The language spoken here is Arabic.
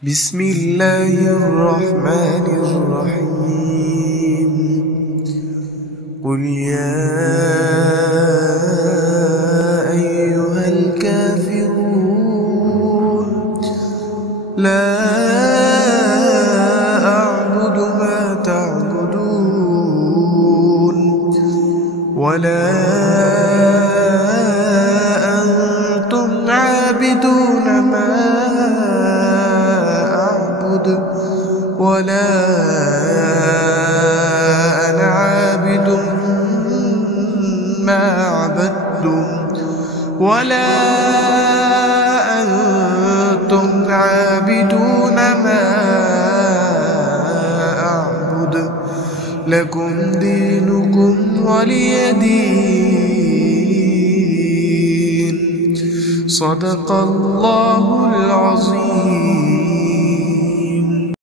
بسم الله الرحمن الرحيم. قل يا أيها الكافرون لا أعبد ما تعبدون ولا أنتم عابدون ما ولا أنا عابد ما عبدتم ولا أنتم عابدون ما أعبد لكم دينكم ولي دين. صدق الله العظيم.